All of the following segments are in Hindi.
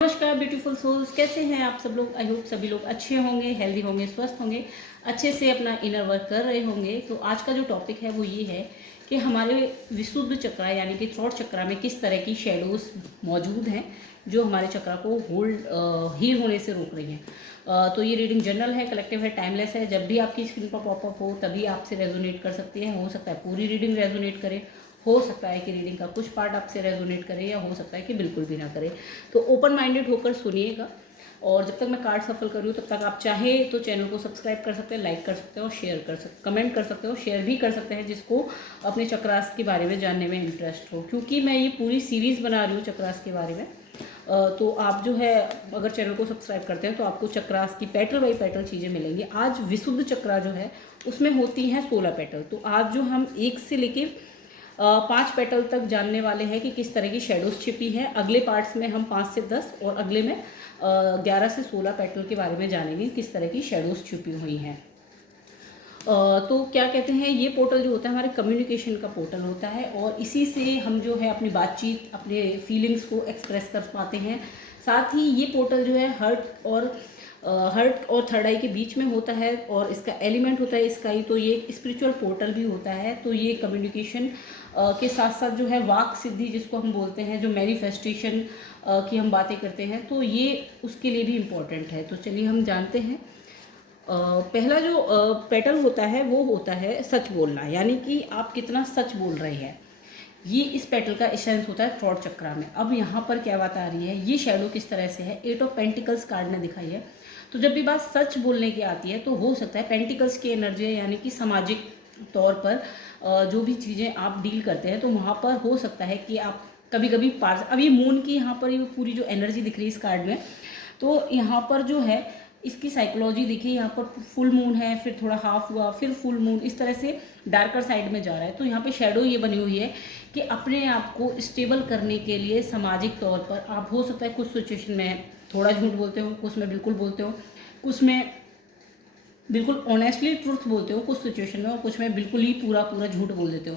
नमस्कार ब्यूटीफुल सोल्स, कैसे हैं आप सब लोग। आई होप सभी लोग अच्छे होंगे, हेल्दी होंगे, स्वस्थ होंगे, अच्छे से अपना इनर वर्क कर रहे होंगे। तो आज का जो टॉपिक है वो ये है कि हमारे विशुद्ध चक्रा यानी कि थ्रॉट चक्रा में किस तरह की शेडोज मौजूद हैं जो हमारे चक्रा को हील होने से रोक रही हैं। तो ये रीडिंग जनरल है, कलेक्टिव है, टाइमलेस है। जब भी आपकी स्क्रीन पर पॉपअप हो तभी आपसे रेजोनेट कर सकती है। हो सकता है पूरी रीडिंग रेजोनेट करे, हो सकता है कि रीडिंग का कुछ पार्ट आपसे रेजोनेट करे, या हो सकता है कि बिल्कुल भी ना करे। तो ओपन माइंडेड होकर सुनिएगा। और जब तक मैं कार्ड सफल कर रही हूँ तब तक आप चाहे तो चैनल को सब्सक्राइब कर सकते हैं, लाइक कर सकते हो, शेयर कर सकते, कमेंट कर सकते हो, शेयर भी कर सकते हैं जिसको अपने चक्रास के बारे में जानने में इंटरेस्ट हो। क्योंकि मैं ये पूरी सीरीज़ बना रही हूँ चक्रास के बारे में। तो आप जो है अगर चैनल को सब्सक्राइब करते हैं तो आपको चक्रास की पेटल बाई पेटल चीज़ें मिलेंगी। आज विशुद्ध चक्रा जो है उसमें होती हैं 16 पेटल। तो आज जो हम 1 से लेके 5 पेटल तक जानने वाले हैं कि किस तरह की शेडोज छिपी है। अगले पार्ट्स में हम 5 से 10 और अगले में 11 से 16 पेटल के बारे में जानेंगे किस तरह की शेडोज छिपी हुई हैं। तो क्या कहते हैं, ये पोर्टल जो होता है हमारे कम्युनिकेशन का पोर्टल होता है और इसी से हम जो है अपनी बातचीत, अपने फीलिंग्स को एक्सप्रेस कर पाते हैं। साथ ही ये पोर्टल जो है हर्ट और थर्ड आई के बीच में होता है और इसका एलिमेंट होता है स्काई। तो ये स्पिरिचुअल पोर्टल भी होता है। तो ये कम्युनिकेशन के साथ साथ जो है वाक सिद्धि जिसको हम बोलते हैं, जो मैनिफेस्टेशन की हम बातें करते हैं, तो ये उसके लिए भी इम्पोर्टेंट है। तो चलिए हम जानते हैं। पहला जो पेटल होता है वो होता है सच बोलना, यानी कि आप कितना सच बोल रहे हैं। ये इस पेटल का एसेंस होता है थ्रॉट चक्रा में। अब यहाँ पर क्या बात आ रही है, ये शैडो किस तरह से है, 8 ऑफ पेंटिकल्स कार्ड ने दिखाई है। तो जब भी बात सच बोलने की आती है तो हो सकता है पेंटिकल्स की एनर्जी है, यानी कि सामाजिक तौर पर जो भी चीज़ें आप डील करते हैं तो वहाँ पर हो सकता है कि आप कभी कभी अब ये मून की यहाँ पर ये पूरी जो एनर्जी दिख रही है इस कार्ड में, तो यहाँ पर जो है इसकी साइकोलॉजी देखिए, यहाँ पर फुल मून है, फिर थोड़ा हाफ हुआ, फिर फुल मून, इस तरह से डार्कर साइड में जा रहा है। तो यहाँ पे शैडो ये बनी हुई है कि अपने आप को स्टेबल करने के लिए सामाजिक तौर पर आप हो सकता है कुछ सिचुएशन में थोड़ा झूठ बोलते हो, कुछ में बिल्कुल बोलते हो, कुछ में बिल्कुल ऑनेस्टली ट्रूथ बोलते हो कुछ सिचुएशन में, और कुछ में बिल्कुल ही पूरा पूरा झूठ बोल देते हो।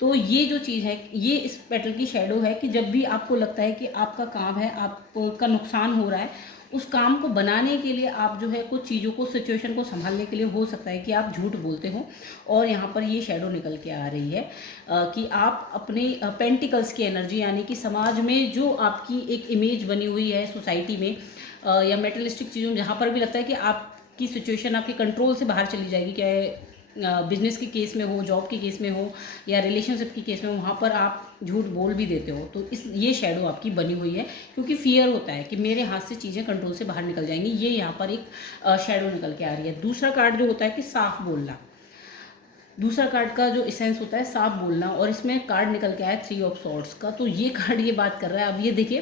तो ये जो चीज़ है ये इस पेटल की शैडो है कि जब भी आपको लगता है कि आपका काम है, आपका नुकसान हो रहा है, उस काम को बनाने के लिए आप जो है कुछ चीज़ों को, सिचुएशन को संभालने के लिए हो सकता है कि आप झूठ बोलते हो। और यहाँ पर ये शैडो निकल के आ रही है कि आप अपने पेंटिकल्स की एनर्जी, यानी कि समाज में जो आपकी एक इमेज बनी हुई है सोसाइटी में या मेटलिस्टिक चीज़ों में, जहाँ पर भी लगता है कि आपकी सिचुएशन आपके कंट्रोल से बाहर चली जाएगी, चाहे बिजनेस के केस में हो, जॉब के केस में हो, या रिलेशनशिप के केस में, वहाँ पर आप झूठ बोल भी देते हो। तो ये शैडो आपकी बनी हुई है क्योंकि फियर होता है कि मेरे हाथ से चीज़ें कंट्रोल से बाहर निकल जाएंगी। ये यहाँ पर एक शैडो निकल के आ रही है। दूसरा कार्ड जो होता है कि साफ बोलना, दूसरा कार्ड का जो एसेंस होता है साफ बोलना, और इसमें कार्ड निकल के आया 3 ऑफ सॉर्ड्स का। तो ये कार्ड ये बात कर रहा है, अब ये देखिए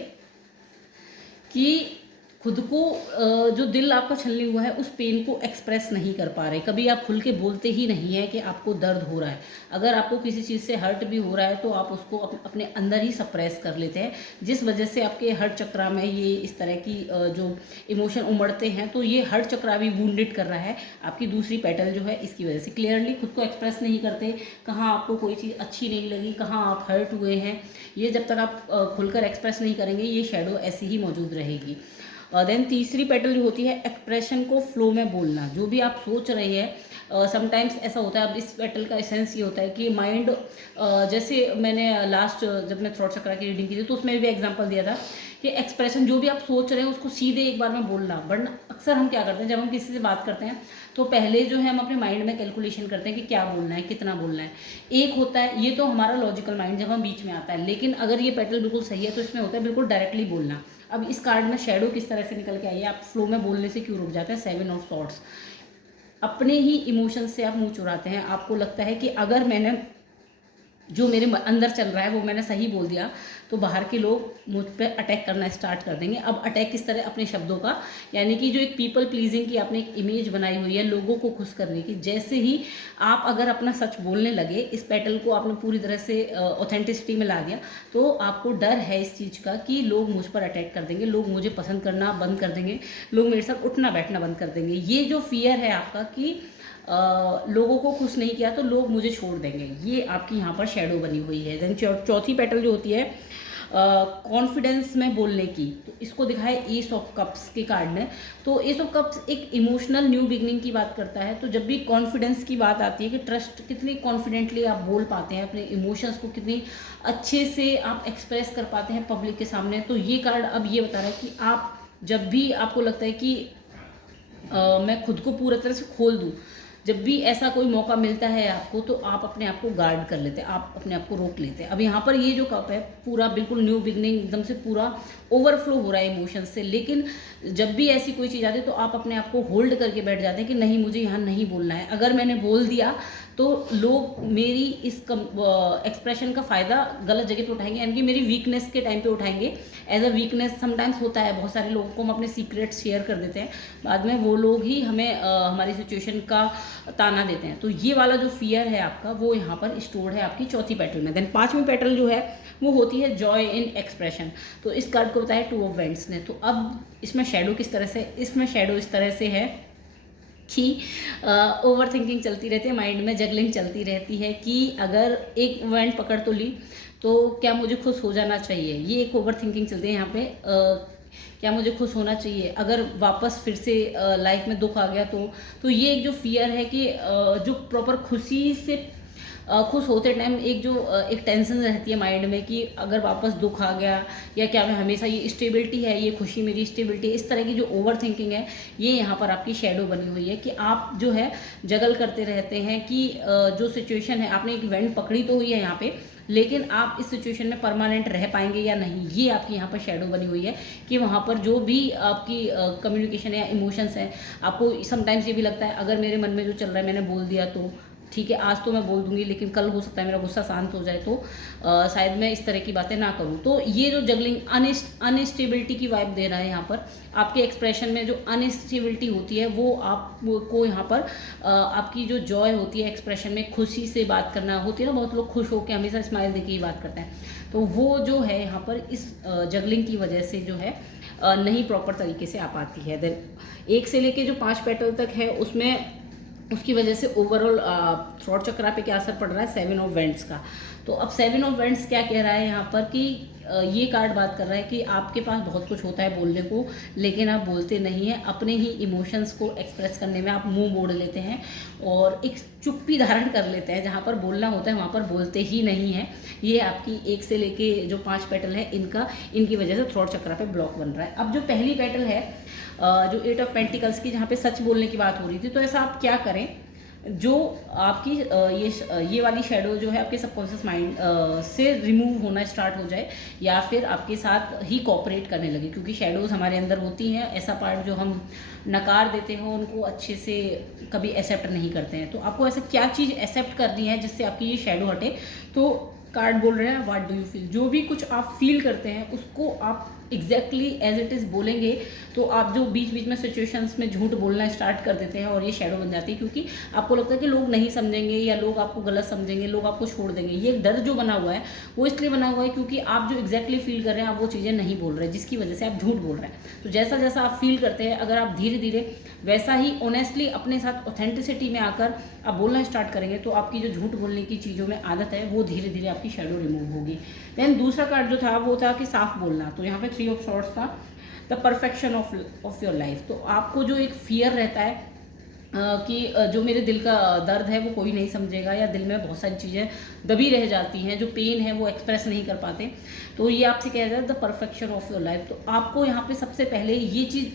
कि खुद को जो दिल आपका छलनी हुआ है उस पेन को एक्सप्रेस नहीं कर पा रहे। कभी आप खुल के बोलते ही नहीं है कि आपको दर्द हो रहा है। अगर आपको किसी चीज़ से हर्ट भी हो रहा है तो आप उसको अपने अंदर ही सप्रेस कर लेते हैं, जिस वजह से आपके हर्ट चक्रा में ये इस तरह की जो इमोशन उमड़ते हैं। तो ये हर्ट चक्रा भी वुंडेड कर रहा है आपकी दूसरी पेटल जो है, इसकी वजह से क्लियरली खुद को एक्सप्रेस नहीं करते। कहाँ आपको कोई चीज़ अच्छी नहीं लगी, कहाँ आप हर्ट हुए हैं, ये जब तक आप खुलकर एक्सप्रेस नहीं करेंगे ये शैडो ऐसी ही मौजूद रहेगी। देन तीसरी पेटल जो होती है एक्सप्रेशन को फ्लो में बोलना, जो भी आप सोच रहे हैं। समटाइम्स ऐसा होता है, अब इस पेटल का एसेंस ये होता है कि माइंड, जैसे मैंने लास्ट जब मैं थ्रॉट चक्रा की रीडिंग की थी तो उसमें भी एग्जांपल दिया था कि एक्सप्रेशन, जो भी आप सोच रहे हैं उसको सीधे एक बार में बोलना। बट अक्सर हम क्या करते हैं, जब हम किसी से बात करते हैं तो पहले जो है हम अपने माइंड में कैलकुलेशन करते हैं कि क्या बोलना है, कितना बोलना है। एक होता है ये तो हमारा लॉजिकल माइंड जब हम बीच में आता है, लेकिन अगर ये पेटल बिल्कुल सही है तो इसमें होता है बिल्कुल डायरेक्टली बोलना। अब इस कार्ड में शैडो किस तरह से निकल के आई है, आप फ्लो में बोलने से क्यों रुक जाते हैं। 7 ऑफ सॉर्ड्स, अपने ही इमोशंस से आप मुंह चुराते हैं। आपको लगता है कि अगर मैंने जो मेरे अंदर चल रहा है वो मैंने सही बोल दिया तो बाहर के लोग मुझ पर अटैक करना स्टार्ट कर देंगे। अब अटैक किस तरह, अपने शब्दों का, यानी कि जो एक पीपल प्लीजिंग की आपने एक इमेज बनाई हुई है लोगों को खुश करने की, जैसे ही आप अगर अपना सच बोलने लगे, इस पेटल को आपने पूरी तरह से ऑथेंटिसिटी में ला दिया, तो आपको डर है इस चीज़ का कि लोग मुझ पर अटैक कर देंगे, लोग मुझे पसंद करना बंद कर देंगे, लोग मेरे साथ उठना बैठना बंद कर देंगे। ये जो फियर है आपका कि लोगों को खुश नहीं किया तो लोग मुझे छोड़ देंगे, ये आपकी यहाँ पर शैडो बनी हुई है। देन चौथी पेटल जो होती है कॉन्फिडेंस में बोलने की। तो इसको दिखाया एस ऑफ कप्स के कार्ड ने। तो एस ऑफ कप्स एक इमोशनल न्यू बिगनिंग की बात करता है। तो जब भी कॉन्फिडेंस की बात आती है कि ट्रस्ट कितनी कॉन्फिडेंटली आप बोल पाते हैं, अपने इमोशंस को कितनी अच्छे से आप एक्सप्रेस कर पाते हैं पब्लिक के सामने, तो ये कार्ड अब ये बता रहा है कि आप जब भी आपको लगता है कि मैं खुद को पूरी तरह से खोल दूँ, जब भी ऐसा कोई मौका मिलता है आपको, तो आप अपने आप को गार्ड कर लेते हैं, आप अपने आप को रोक लेते हैं। अब यहाँ पर ये जो कप है पूरा बिल्कुल न्यू बिगनिंग, एकदम से पूरा ओवरफ्लो हो रहा है इमोशंस से। लेकिन जब भी ऐसी कोई चीज़ आती है तो आप अपने आप को होल्ड करके बैठ जाते हैं कि नहीं, मुझे यहाँ नहीं बोलना है। अगर मैंने बोल दिया तो लोग मेरी इस एक्सप्रेशन का फ़ायदा गलत जगह पे उठाएंगे, यानी कि मेरी वीकनेस के टाइम पे उठाएंगे। एज अ वीकनेस समटाइम्स होता है, बहुत सारे लोगों को हम अपने सीक्रेट शेयर कर देते हैं, बाद में वो लोग ही हमें हमारी सिचुएशन का ताना देते हैं। तो ये वाला जो फियर है आपका, वो यहाँ पर स्टोर्ड है आपकी चौथी पेटल में। देन पांचवी पेटल जो है वो होती है जॉय इन एक्सप्रेशन। तो इस कार्ड को बताया टू ऑफ वेंट्स ने। तो अब इसमें शेडो किस तरह से, इसमें शेडो इस तरह से है कि ओवर थिंकिंग चलती रहती है, माइंड में जगलिंग चलती रहती है कि अगर एक इवेंट पकड़ तो ली तो क्या मुझे खुश हो जाना चाहिए, ये एक ओवर थिंकिंग चलती है यहाँ पे। क्या मुझे खुश होना चाहिए, अगर वापस फिर से लाइफ में दुख आ गया तो ये एक जो फियर है कि जो प्रॉपर खुशी से खुश होते टाइम एक टेंशन रहती है माइंड में कि अगर वापस दुख आ गया, या क्या मैं हमेशा ये स्टेबिलिटी है, ये खुशी मेरी स्टेबिलिटी है, इस तरह की जो ओवर थिंकिंग है, ये यहाँ पर आपकी शेडो बनी हुई है कि आप जो है जगल करते रहते हैं कि जो सिचुएशन है, आपने एक इवेंट पकड़ी तो हुई है यहाँ पे, लेकिन आप इस सिचुएशन में परमानेंट रह पाएंगे या नहीं, ये आपकी यहाँ पर शेडो बनी हुई है कि वहाँ पर जो भी आपकी कम्युनिकेशन या इमोशंस हैं, आपको समटाइम्स ये भी लगता है अगर मेरे मन में जो चल रहा है मैंने बोल दिया तो ठीक है, आज तो मैं बोल दूंगी, लेकिन कल हो सकता है मेरा गुस्सा शांत हो जाए तो शायद मैं इस तरह की बातें ना करूं। तो ये जो जगलिंग अनस्टेबिलिटी की वाइब दे रहा है यहाँ पर, आपके एक्सप्रेशन में जो अनस्टेबिलिटी होती है वो आपको यहाँ पर आपकी जो जॉय होती है एक्सप्रेशन में, खुशी से बात करना होती है ना, बहुत लोग खुश होकर हमेशा स्माइल देके ही बात करते हैं, तो वो जो है यहाँ पर इस जगलिंग की वजह से जो है नहीं प्रॉपर तरीके से आ पाती है। देन 1 से लेके जो 5 पेटल तक है उसमें उसकी वजह से ओवरऑल थ्रॉट चक्रा पे क्या असर पड़ रहा है, 7 ऑफ वेंट्स का। तो अब 7 ऑफ वेंट्स क्या कह रहा है यहाँ पर कि ये कार्ड बात कर रहा है कि आपके पास बहुत कुछ होता है बोलने को, लेकिन आप बोलते नहीं हैं, अपने ही इमोशंस को एक्सप्रेस करने में आप मुंह मोड़ लेते हैं और एक चुप्पी धारण कर लेते हैं, जहाँ पर बोलना होता है वहाँ पर बोलते ही नहीं हैं। ये आपकी 1 से लेके जो 5 पेटल है इनकी वजह से थ्रॉट चक्रा पे ब्लॉक बन रहा है। अब जो पहली पेटल है जो 8 ऑफ पेंटिकल्स की, जहाँ पे सच बोलने की बात हो रही थी, तो ऐसा आप क्या करें जो आपकी ये वाली शेडो जो है आपके सबकॉन्शियस माइंड से रिमूव होना स्टार्ट हो जाए, या फिर आपके साथ ही कोऑपरेट करने लगे, क्योंकि शेडोज़ हमारे अंदर होती हैं, ऐसा पार्ट जो हम नकार देते हैं उनको अच्छे से कभी एक्सेप्ट नहीं करते हैं। तो आपको ऐसा क्या चीज़ एक्सेप्ट करनी है जिससे आपकी ये शेडो हटे। तो कार्ड बोल रहे हैं व्हाट डू यू फील, जो भी कुछ आप फील करते हैं उसको आप एग्जैक्टली एज इट इज़ बोलेंगे, तो आप जो बीच बीच में सिचुएशंस में झूठ बोलना स्टार्ट कर देते हैं और ये शेडो बन जाती है, क्योंकि आपको लगता है कि लोग नहीं समझेंगे या लोग आपको गलत समझेंगे, लोग आपको छोड़ देंगे। ये डर जो बना हुआ है वो इसलिए बना हुआ है क्योंकि आप जो एग्जैक्टली फील कर रहे हैं आप वो चीज़ें नहीं बोल रहे हैं, जिसकी वजह से आप झूठ बोल रहे हैं। तो जैसा जैसा आप फील करते हैं, अगर आप धीरे धीरे वैसा ही ऑनेस्टली अपने साथ ऑथेंटिसिटी में आकर आप बोलना स्टार्ट करेंगे, तो आपकी जो झूठ बोलने की चीज़ों में आदत है वो धीरे धीरे आपकी शेडो रिमूव होगी। देन दूसरा कार्ड जो था वो था कि साफ बोलना। तो यहाँ पे 3 ऑफ सॉर्ड्स था, the perfection of your life. तो आपको जो एक फियर रहता है कि जो मेरे दिल का दर्द है वो कोई नहीं समझेगा, या दिल में बहुत सारी चीज़ें दबी रह जाती हैं, जो पेन है वो एक्सप्रेस नहीं कर पाते, तो ये आपसे कह रहा है the perfection of your life. तो आपको यहाँ पे सबसे पहले ये चीज़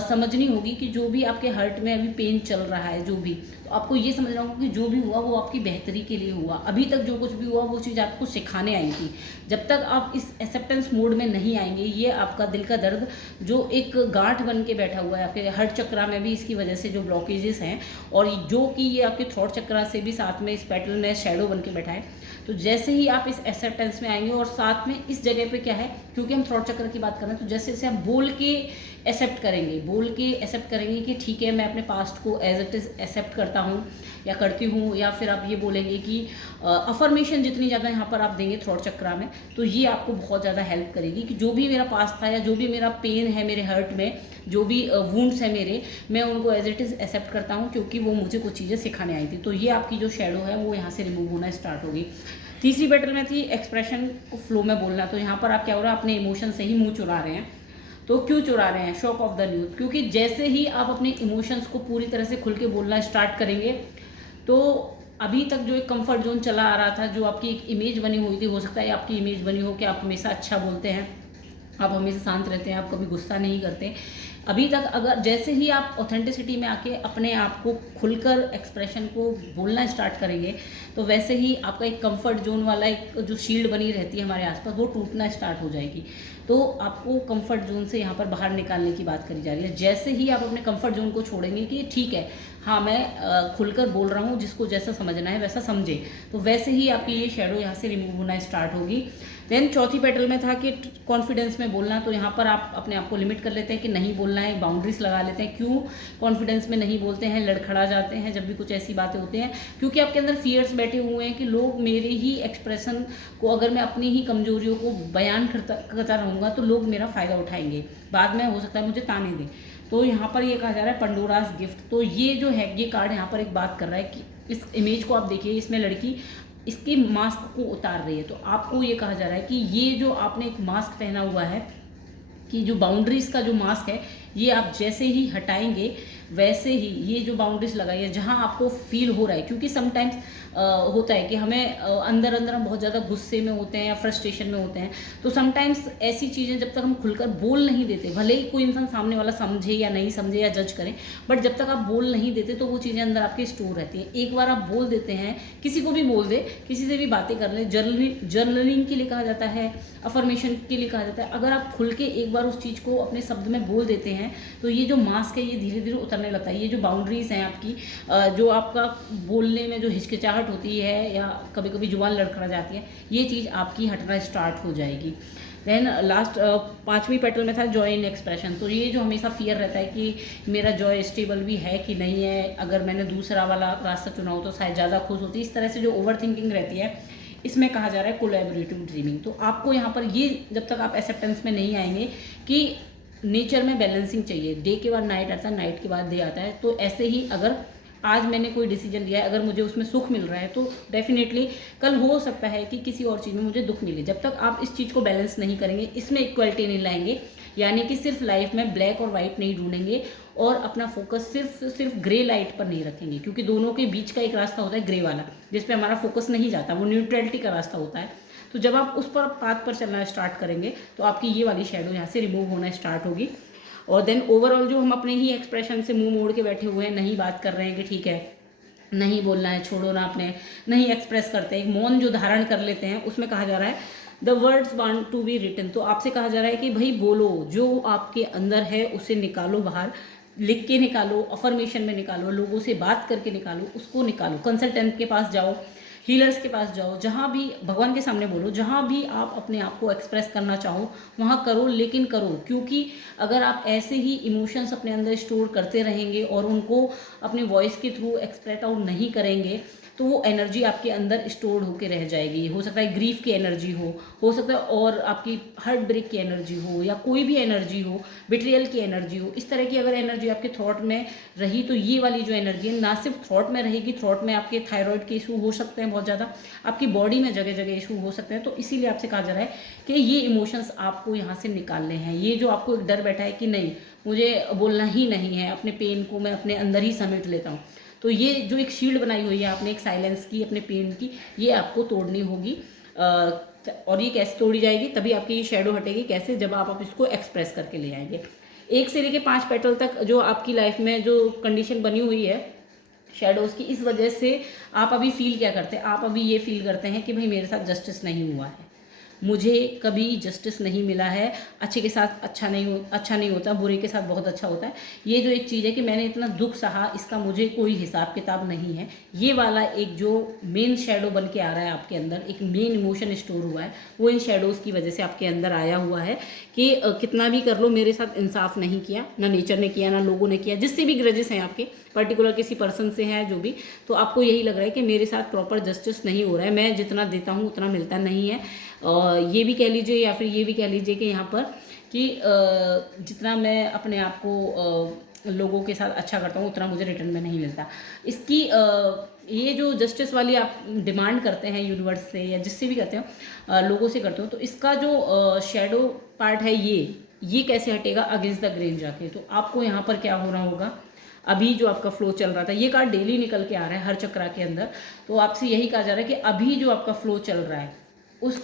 समझनी होगी कि जो भी आपके हर्ट में अभी पेन चल रहा है, जो भी, तो आपको ये समझना होगा कि जो भी हुआ वो आपकी बेहतरी के लिए हुआ। अभी तक जो कुछ भी हुआ वो चीज़ आपको सिखाने आई थी। जब तक आप इस एक्सेप्टेंस मोड में नहीं आएंगे, ये आपका दिल का दर्द जो एक गांठ बन के बैठा हुआ है आपके हर्ट चक्रा में भी, इसकी वजह से जो ब्लॉकेजेस हैं, और जो कि ये आपके थॉट चक्रा से भी साथ में इस पैटर्न में शेडो बन के बैठा है, तो जैसे ही आप इस एक्सेप्टेंस में आएंगे, और साथ में इस जगह पे क्या है, क्योंकि हम थॉट चक्र की बात कर रहे हैं, तो जैसे जैसे आप बोल के एक्सेप्ट करेंगे कि ठीक है मैं अपने पास्ट को एज इट इज़ एक्सेप्ट करता हूँ या करती हूँ, या फिर आप ये बोलेंगे कि अफर्मेशन जितनी ज़्यादा यहाँ पर आप देंगे थ्रॉट चक्रा में, तो ये आपको बहुत ज़्यादा हेल्प करेगी कि जो भी मेरा पास्ट था या जो भी मेरा पेन है मेरे हर्ट में, जो भी वुंड्स है मेरे, मैं उनको एज इट इज़ एक्सेप्ट करता हूँ क्योंकि वो मुझे कुछ चीज़ें सिखाने आई थी। तो ये आपकी जो शेडो है वो यहाँ से रिमूव होना स्टार्ट होगी। तीसरी पेटल में थी एक्सप्रेशन को फ्लो में बोलना। तो यहाँ पर आप क्या हो रहा है, अपने इमोशन से ही मुंह चुरा रहे हैं। तो क्यों चुरा रहे हैं? Shock of the news. क्योंकि जैसे ही आप अपने इमोशंस को पूरी तरह से खुल के बोलना स्टार्ट करेंगे, तो अभी तक जो एक कंफर्ट जोन चला आ रहा था, जो आपकी एक इमेज बनी हुई थी, हो सकता है आपकी इमेज बनी हो कि आप हमेशा अच्छा बोलते हैं, आप हमेशा शांत रहते हैं, आप कभी गुस्सा नहीं करते। अभी तक अगर जैसे ही आप ऑथेंटिसिटी में आके अपने आप को खुलकर एक्सप्रेशन को बोलना स्टार्ट करेंगे, तो वैसे ही आपका एक कंफर्ट जोन वाला एक जो शील्ड बनी रहती है हमारे आसपास, वो टूटना स्टार्ट हो जाएगी। तो आपको कंफर्ट जोन से यहाँ पर बाहर निकालने की बात करी जा रही है। जैसे ही आप अपने कंफर्ट जोन को छोड़ेंगे कि ठीक है, हाँ मैं खुलकर बोल रहा हूँ, जिसको जैसा समझना है वैसा समझे, तो वैसे ही आपकी ये शेडो यहाँ से रिमूव होना स्टार्ट होगी। देन चौथी पेटल में था कि कॉन्फिडेंस में बोलना। तो यहाँ पर आप अपने आप को लिमिट कर लेते हैं कि नहीं बोलना है, बाउंड्रीज लगा लेते हैं। क्यों कॉन्फिडेंस में नहीं बोलते हैं, लड़खड़ा जाते हैं जब भी कुछ ऐसी बातें होती हैं? क्योंकि आपके अंदर फियर्स बैठे हुए हैं कि लोग मेरे ही एक्सप्रेशन को, अगर मैं अपनी ही कमजोरियों को बयान करता रहूँगा तो लोग मेरा फ़ायदा उठाएंगे, बाद में हो सकता है मुझे ताने दें। तो यहाँ पर ये कहा जा रहा है पंडोरास गिफ्ट। तो ये जो है, ये कार्ड यहाँ पर एक बात कर रहा है कि इस इमेज को आप देखिए, इसमें लड़की इसके मास्क को उतार रही है। तो आपको ये कहा जा रहा है कि ये जो आपने एक मास्क पहना हुआ है, कि जो बाउंड्रीज का जो मास्क है, ये आप जैसे ही हटाएंगे वैसे ही ये जो बाउंड्रीज लगाई है जहाँ आपको फील हो रहा है। क्योंकि समटाइम्स होता है कि हमें अंदर अंदर हम बहुत ज़्यादा गुस्से में होते हैं या फ्रस्ट्रेशन में होते हैं, तो समटाइम्स ऐसी चीज़ें जब तक हम खुलकर बोल नहीं देते, भले ही कोई इंसान सामने वाला समझे या नहीं समझे या जज करें, बट जब तक आप बोल नहीं देते तो वो चीज़ें अंदर आपके स्टोर रहती हैं। एक बार आप बोल देते हैं, किसी को भी बोल दे, किसी से भी बातें कर ले, जर्नलिंग के लिए कहा जाता है, अफर्मेशन के लिए कहा जाता है। अगर आप खुल के एक बार उस चीज़ को अपने शब्द में बोल देते हैं, तो ये जो मास्क है ये धीरे धीरे उतरने लगता है। ये जो बाउंड्रीज हैं आपकी, जो आपका बोलने में जो हिचकिचाहट होती है या कभी कभी जुबान लड़खड़ा जाती है, ये चीज़ आपकी हटना स्टार्ट हो जाएगी। देन लास्ट पांचवी पेटल में था जॉय इन एक्सप्रेशन। तो ये जो हमेशा फियर रहता है कि मेरा जॉय स्टेबल भी है कि नहीं है, अगर मैंने दूसरा वाला रास्ता चुना हो तो शायद ज़्यादा खुश होती, इस तरह से जो ओवर थिंकिंग रहती है, इसमें कहा जा रहा है कोलैबोरेटिव ड्रीमिंग। तो आपको यहाँ पर ये, जब तक आप एक्सेप्टेंस में नहीं आएंगे कि नेचर में बैलेंसिंग चाहिए, डे के बाद नाइट आता है, नाइट के बाद डे आता है, तो ऐसे ही अगर आज मैंने कोई डिसीजन लिया है, अगर मुझे उसमें सुख मिल रहा है, तो डेफिनेटली कल हो सकता है कि किसी और चीज़ में मुझे दुख मिले। जब तक आप इस चीज़ को बैलेंस नहीं करेंगे, इसमें इक्वलिटी नहीं लाएंगे, यानी कि सिर्फ लाइफ में ब्लैक और वाइट नहीं ढूंढेंगे और अपना फोकस सिर्फ ग्रे लाइट पर नहीं रखेंगे, क्योंकि दोनों के बीच का एक रास्ता होता है ग्रे वाला, जिस पे हमारा फोकस नहीं जाता, वो न्यूट्रलिटी का रास्ता होता है। तो जब आप उस पर पाथ पर चलना स्टार्ट करेंगे, तो आपकी ये वाली शेडो यहाँ से रिमूव होना स्टार्ट होगी। और देन ओवरऑल जो हम अपने ही एक्सप्रेशन से मुंह मोड़ के बैठे हुए हैं, नहीं बात कर रहे हैं कि ठीक है नहीं बोलना है, छोड़ो ना, अपने नहीं एक्सप्रेस करते, एक मौन जो धारण कर लेते हैं, उसमें कहा जा रहा है the words want to be written. तो आपसे कहा जा रहा है कि भाई बोलो, जो आपके अंदर है उसे निकालो बाहर, लिख के निकालो, अफर्मेशन में निकालो, लोगों से बात करके निकालो, उसको निकालो, कंसल्टेंट के पास जाओ, हीलर्स के पास जाओ, जहाँ भी भगवान के सामने बोलो, जहाँ भी आप अपने आप को एक्सप्रेस करना चाहो वहाँ करो, लेकिन करो। क्योंकि अगर आप ऐसे ही इमोशंस अपने अंदर स्टोर करते रहेंगे और उनको अपनी वॉइस के थ्रू एक्सप्रेस आउट नहीं करेंगे, तो वो एनर्जी आपके अंदर स्टोर होकर रह जाएगी। हो सकता है ग्रीफ की एनर्जी हो सकता है और आपकी हार्ट ब्रेक की एनर्जी हो, या कोई भी एनर्जी हो, बिट्रियल की एनर्जी हो। इस तरह की अगर एनर्जी आपके थॉट में रही, तो ये वाली जो एनर्जी है ना सिर्फ थॉट में रहेगी, थॉट में आपके थायराइड के इशू हो सकते हैं बहुत ज़्यादा, आपकी बॉडी में जगह जगह इशू हो सकते हैं। तो इसीलिए आपसे कहा जा रहा है कि ये इमोशंस आपको यहाँ से निकालने हैं। ये जो आपको एक डर बैठा है कि नहीं मुझे बोलना ही नहीं है, अपने पेन को मैं अपने अंदर ही समेट लेता हूँ, तो ये जो एक शील्ड बनाई हुई है आपने एक साइलेंस की, अपने पेन की, ये आपको तोड़नी होगी। और ये कैसे तोड़ी जाएगी? तभी आपकी ये शेडो हटेगी। कैसे? जब आप इसको एक्सप्रेस करके ले आएंगे। 1 से लेके 5 पेटल तक जो आपकी लाइफ में जो कंडीशन बनी हुई है शेडोज़ की, इस वजह से आप अभी फील क्या करते हैं? आप अभी ये फील करते हैं कि भाई मेरे साथ जस्टिस नहीं हुआ है, मुझे कभी जस्टिस नहीं मिला है, अच्छे के साथ अच्छा नहीं होता, बुरे के साथ बहुत अच्छा होता है। ये जो एक चीज़ है कि मैंने इतना दुख सहा, इसका मुझे कोई हिसाब किताब नहीं है, ये वाला एक जो मेन शेडो बन के आ रहा है आपके अंदर, एक मेन इमोशन स्टोर हुआ है, वो इन शेडोज़ की वजह से आपके अंदर आया हुआ है कि कितना भी कर लो मेरे साथ इंसाफ नहीं किया, ना नेचर ने किया, ना लोगों ने किया, जिससे भी ग्रजेस हैं आपके, पर्टिकुलर किसी पर्सन से हैं जो भी, तो आपको यही लग रहा है कि मेरे साथ प्रॉपर जस्टिस नहीं हो रहा है, मैं जितना देता हूँ उतना मिलता नहीं है। ये भी कह लीजिए या फिर ये भी कह लीजिए कि यहाँ पर कि जितना मैं अपने आप को लोगों के साथ अच्छा करता हूँ उतना मुझे रिटर्न में नहीं मिलता। इसकी ये जो जस्टिस वाली आप डिमांड करते हैं यूनिवर्स से या जिससे भी करते हो, लोगों से करते हो, तो इसका जो शेडो पार्ट है ये कैसे हटेगा अगेंस्ट द ग्रेन जाके। तो आपको यहाँ पर क्या हो रहा होगा, अभी जो आपका फ्लो चल रहा था, ये कार्ड डेली निकल के आ रहा है हर चक्रा के अंदर, तो आपसे यही कहा जा रहा है कि अभी जो आपका फ्लो चल रहा है उस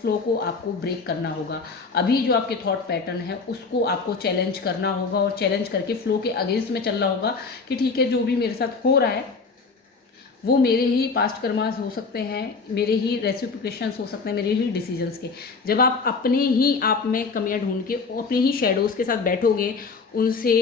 फ्लो को आपको ब्रेक करना होगा। अभी जो आपके थॉट पैटर्न है उसको आपको चैलेंज करना होगा और चैलेंज करके फ्लो के अगेंस्ट में चलना होगा कि ठीक है, जो भी मेरे साथ हो रहा है वो मेरे ही पास्ट कर्मास हो सकते हैं, मेरे ही रेसिप्रोकेशंस हो सकते हैं, मेरे ही डिसीजंस के। जब आप अपने ही आप में कमियां ढूंढ के अपने ही शेडोज़ के साथ बैठोगे, उनसे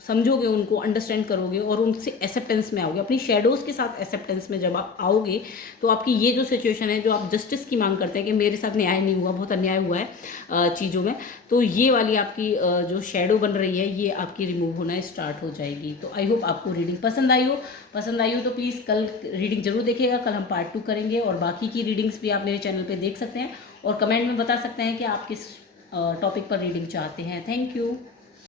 समझोगे, उनको अंडरस्टैंड करोगे और उनसे एक्सेप्टेंस में आओगे, अपनी शेडोज़ के साथ एक्सेप्टेंस में जब आप आओगे, तो आपकी ये जो सिचुएशन है, जो आप जस्टिस की मांग करते हैं कि मेरे साथ न्याय नहीं हुआ, बहुत अन्याय हुआ है चीज़ों में, तो ये वाली आपकी जो शेडो बन रही है ये आपकी रिमूव होना स्टार्ट हो जाएगी। तो आई होप आपको रीडिंग पसंद आई हो तो प्लीज़ कल रीडिंग जरूर देखिएगा। कल हम पार्ट 2 करेंगे और बाकी की रीडिंग्स भी आप मेरे चैनल पर देख सकते हैं और कमेंट में बता सकते हैं कि आप किस टॉपिक पर रीडिंग चाहते हैं। Thank you.